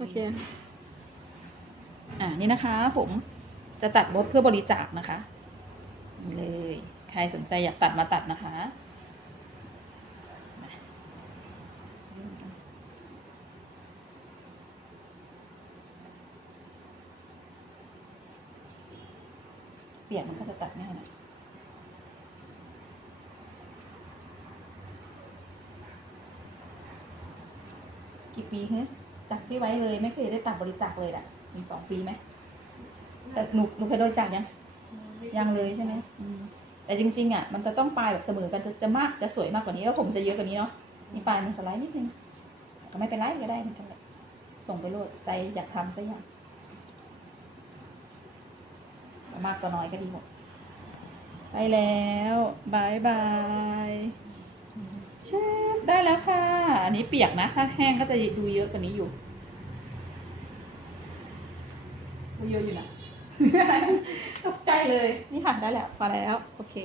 โอเค อ่านี่นะคะ ผมจะตัดรถเพื่อบริจาคนะคะนี่เลย ใครสนใจอยากตัดมาตัดนะคะเปลี่ยกมันก็จะตัดง่ายหน่อยกี่ปีเฮ้ ยตัดที่ไว้เลยไม่เคยได้ตัดบริจาคเลยอะถึงสองปีไหมแต่หนูหนูเคยบริจาคยังยังเลยใช่ไหมอืมแต่จริงๆอะมันจะต้องปลายแบบเสมอกันจะจะมากจะสวยมากกว่านี้แล้วผมจะเยอะกว่านี้เนาะนี่ปลายมันสไลด์นิดนึงก็ไม่เป็นไรก็ได้เหมือนกันแหละส่งไปโลดใจอยากทำสักอย่างจะมากจะน้อยก็ดีหมดไปแล้วบายบายเชฟได้แล้วค่ะ อันนี้เปียกนะ ถ้าแห้งก็จะดูเยอะกว่านี้อยู่ดูเยอะอยู่นะตกใจเลย นี่ค่ะได้แล้วพอแล้ว โอเค